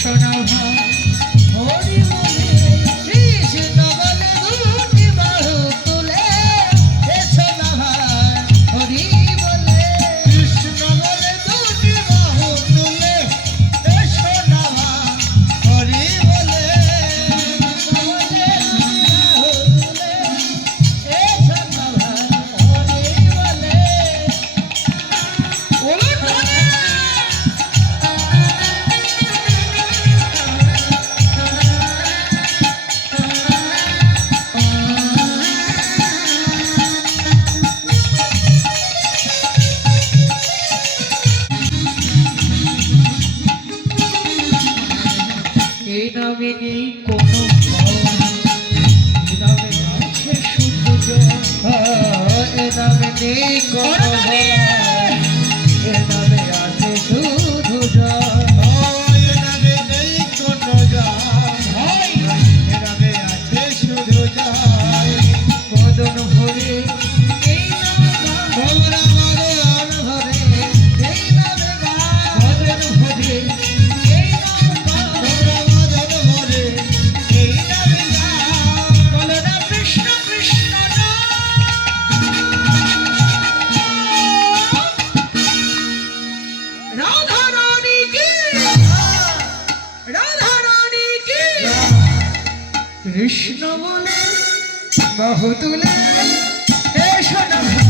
শোনাও হরি নামে নেই কোনো নামে নেই কোনো কৃষ্ণ বলে বহুতুলে এসো না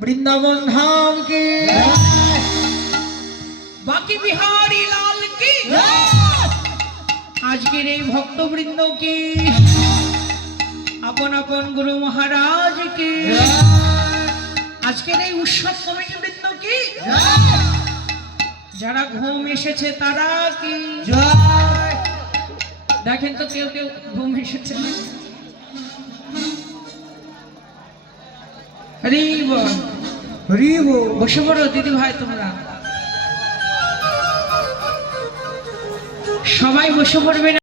বৃন্দাবন ধাম কি বাকি বিহারী লাল কি? আজকের এই ভক্তবৃন্দ কি? আপন আপন গুরু মহারাজ কি? আজকের এই উৎসব কমিটি বৃন্দ কি? যারা ঘুম এসেছে তারা কি? দেখেন তো কেউ কেউ ঘুম এসেছে না? হরি বল হরি বল বসে পড়ো দিদি ভাই তোমরা। সবাই বসে পড়বে